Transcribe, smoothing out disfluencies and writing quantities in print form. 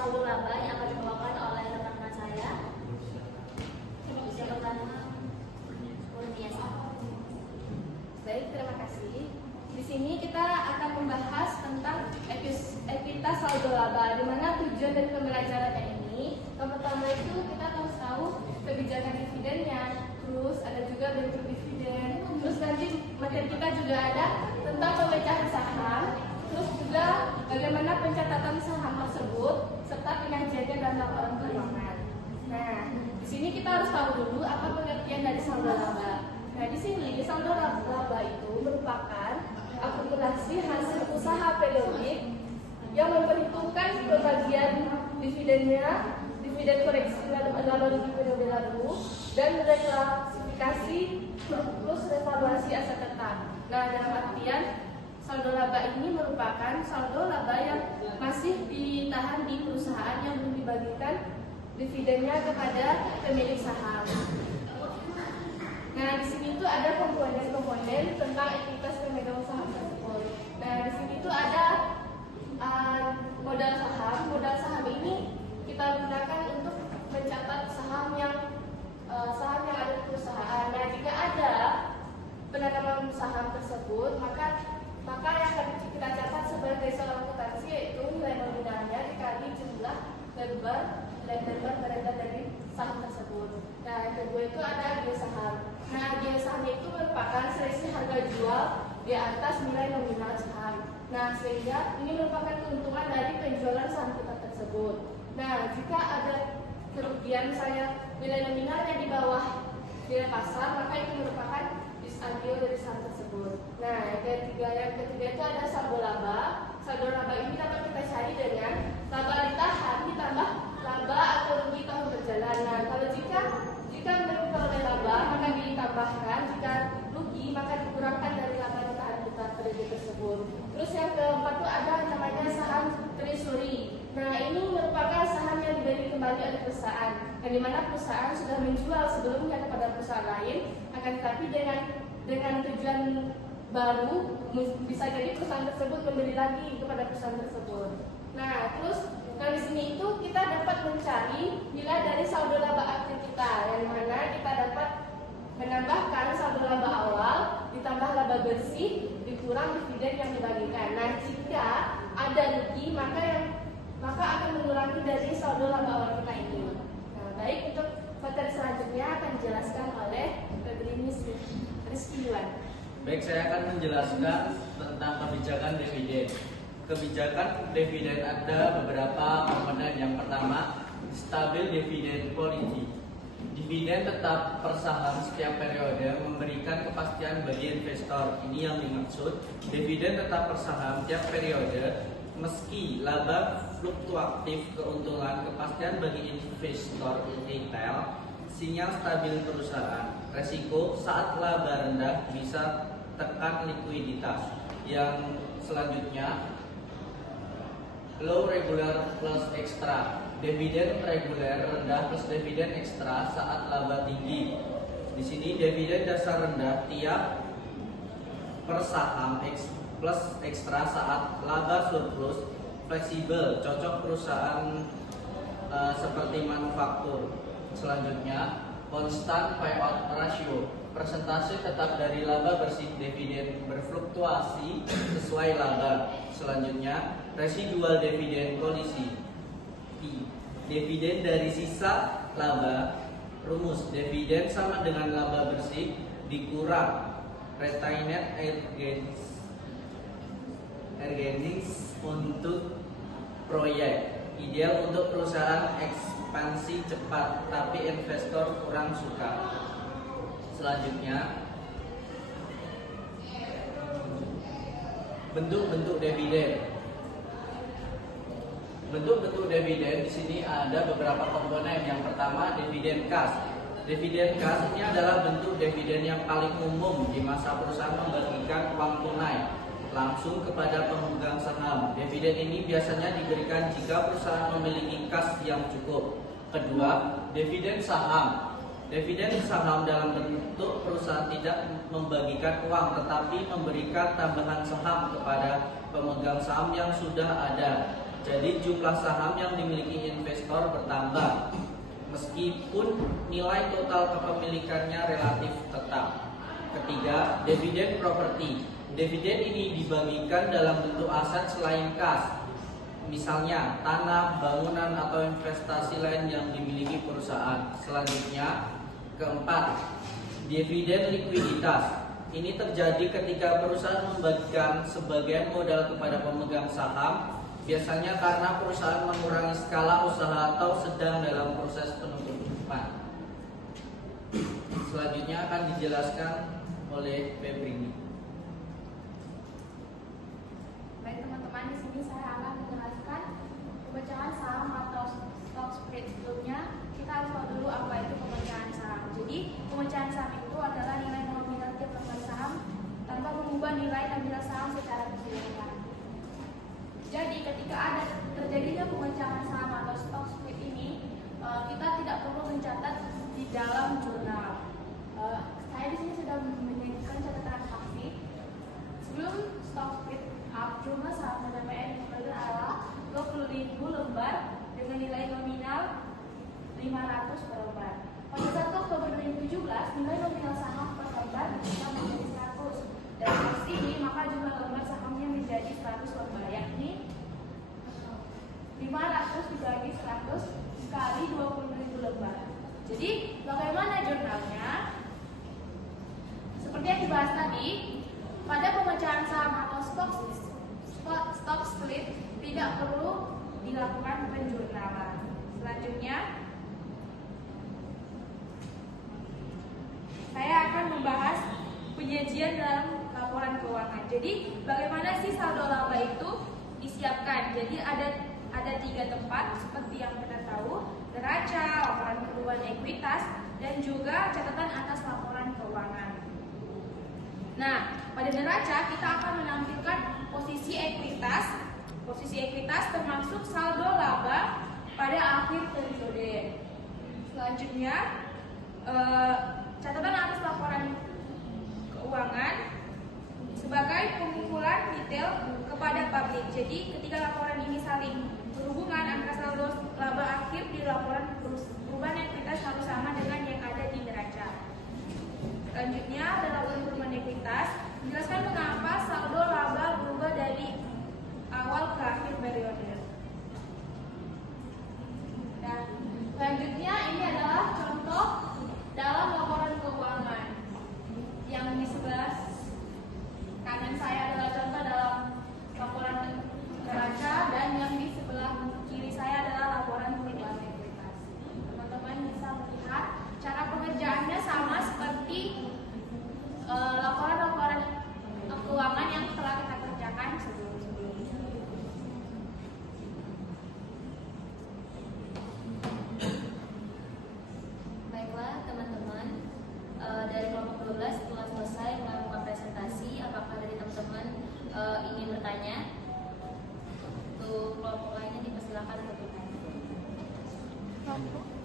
saldo laba yang akan dibawakan oleh rekan-rekan saya. Yang pertama, Kurniasa. Baik, terima kasih. Di sini kita akan membahas tentang ekuitas saldo laba, di mana tujuan dari pembelajarannya ini. Yang pertama itu kita harus tahu kebijakan dividennya, terus ada juga bentuk dividen, terus nanti materi kita juga ada tentang pemecahan saham, terus juga bagaimana pencatatan saham tersebut serta penyajiannya dan laporan keuangan. Nah, di sini kita harus tahu dulu apa pengertian dari saldo laba. Nah, di sini saldo laba itu merupakan akumulasi hasil usaha periodik yang memperhitungkan pembagian dividennya, dividen koreksi laba rugi periode lalu, dan reklasifikasi plus revaluasi aset tetap. Nah, dalam artian saldo laba ini merupakan saldo laba yang masih ditahan di perusahaan yang belum dibagikan dividennya kepada pemilik saham. Nah, di sini itu ada komponen-komponen tentang ekuitas pemegang saham tersebut. Nah, di sini itu ada modal saham. Modal saham ini kita gunakan untuk mencatat saham yang ada di perusahaan. Nah, jika ada penanaman saham tersebut, maka yang akan kita catat sebagai seorang akuntansi yaitu nilai nominalnya dikali jumlah lembar beredar dari saham tersebut. Nah, yang kedua itu ada biaya saham. Nah, biaya saham itu merupakan selisih harga jual di atas nilai nominal saham. Nah, sehingga ini merupakan keuntungan dari penjualan saham kita tersebut. Nah, jika ada kerugian misalnya nilai nominalnya di bawah nilai pasar, maka itu merupakan disambil dari saham tersebut. Nah, yang ketiga itu ada saldo laba. Saldo laba ini dapat kita cari dengan laba ditahan ditambah laba atau rugi tahun berjalan. Nah, kalau jika memperoleh laba maka ditambahkan, jika rugi maka dikurangkan dari laba ditahan kita periode tersebut. Terus yang keempat itu ada namanya saham treasury. Nah, ini merupakan saham yang dibeli kembali oleh perusahaan, yang dimana perusahaan sudah menjual sebelumnya kepada perusahaan lain, akan tetapi dengan tujuan baru bisa jadi perusahaan tersebut membeli lagi kepada perusahaan tersebut. Nah, terus di sini itu kita dapat mencari nilai dari saldo laba akhir kita, yang mana kita dapat menambahkan saldo laba awal ditambah laba bersih dikurang dividen yang dibagikan. Nah, jika ada rugi maka akan mengurangi dari saldo laba awal kita ini. Nah, baik, untuk materi selanjutnya akan dijelaskan oleh Febrinis Rizky Yuan. Baik, saya akan menjelaskan tentang kebijakan dividen. Kebijakan dividen ada beberapa komponen. Yang pertama, stabil dividen policy. Dividen tetap per saham setiap periode memberikan kepastian bagi investor. Ini yang dimaksud. Dividen tetap per saham setiap periode meski laba fluktuatif, keuntungan, kepastian bagi investor retail, sinyal stabil perusahaan. Resiko saat laba rendah bisa tekan likuiditas. Yang selanjutnya, low regular plus extra. Dividen reguler rendah plus dividen ekstra saat laba tinggi. Di sini dividen dasar rendah tiap per saham plus ekstra saat laba surplus. Fleksibel, cocok perusahaan seperti manufaktur. Selanjutnya, constant payout ratio. Persentase tetap dari laba bersih, dividen berfluktuasi sesuai laba. Selanjutnya, residual dividen policy. Dividen dari sisa laba. Rumus dividen sama dengan laba bersih dikurang retained earnings untuk proyek. Ideal untuk perusahaan ekspansi cepat, tapi investor kurang suka. Selanjutnya, bentuk-bentuk dividen. Bentuk-bentuk dividen di sini ada beberapa komponen. Yang pertama, dividen cash. Dividen cash ini adalah bentuk dividen yang paling umum di masa perusahaan membagikan uang tunai langsung kepada pemegang saham. Dividen ini biasanya diberikan jika perusahaan memiliki kas yang cukup. Kedua, dividen saham. Dividen saham dalam bentuk perusahaan tidak membagikan uang tetapi memberikan tambahan saham kepada pemegang saham yang sudah ada. Jadi jumlah saham yang dimiliki investor bertambah meskipun nilai total kepemilikannya relatif tetap. Ketiga, dividen properti. Dividen ini dibagikan dalam bentuk aset selain kas, misalnya tanah, bangunan, atau investasi lain yang dimiliki perusahaan. Selanjutnya, keempat, dividen likuiditas. Ini terjadi ketika perusahaan membagikan sebagian modal kepada pemegang saham, biasanya karena perusahaan mengurangi skala usaha atau sedang dalam proses penutupan. Selanjutnya akan dijelaskan oleh Febrini. Baik teman-teman, di sini saya akan menjelaskan pemecahan saham atau stock split. Sebelumnya kita harus tahu dulu apa itu pemecahan saham. Jadi pemecahan saham itu adalah nilai nominal tiap lembar saham tanpa mengubah nilai ambil saham secara keseluruhan. Jadi ketika ada terjadinya pemecahan saham atau stock split ini, kita tidak perlu mencatat di dalam jurnal. Saya di sini sudah menyajikan catatan faksi. Sebelum stock split up, jumlah saham PDPN yang adalah 20.000 lembar dengan nilai nominal 500 per lembar. Pada 1 Oktober 2017, nilai nominal saham per lembar bertambah menjadi 100. Dari hasil ini, maka jumlah lembar sahamnya menjadi 100 lembar, yakni 500 dibagi 100 kali 20.000 lembar. Jadi, bagaimana jurnalnya? Seperti yang dibahas tadi, pada pemecahan saham atau stock split tidak perlu dilakukan penjurnalan. Selanjutnya, saya akan membahas penyajian dalam laporan keuangan. Jadi, bagaimana sih saldo laba itu disiapkan? Jadi ada 3 tempat seperti yang kita tahu: neraca, laporan perubahan ekuitas, dan juga catatan atas laporan keuangan. Nah, pada neraca kita akan menampilkan posisi ekuitas. Posisi ekuitas termasuk saldo laba pada akhir periode. Selanjutnya, catatan atas laporan keuangan sebagai pengumpulan detail kepada publik. Jadi, ketika laporan ini saling berhubungan, angka saldo laba akhir di laporan perubahan ekuitas harus sama dengan yang ada di neraca. Selanjutnya, dalam perubahan ekuitas menjelaskan mengapa saldo laba berubah dari awal ke akhir periode. Dan selanjutnya ini adalah contoh dalam laporan keuangan. Yang di sebelah kanan saya adalah contoh dalam laporan neraca, dan yang di sebelah kiri saya adalah laporan perubahan ekuitas. Teman-teman bisa melihat cara pengerjaannya sama seperti laporan-laporan keuangan yang telah kita kerjakan sebelum-sebelumnya. Baiklah teman-teman, dari kelompok 12 telah selesai melakukan presentasi. Apakah dari teman-teman ingin bertanya? Untuk kelompok lainnya dipersilakan untuk bertanya.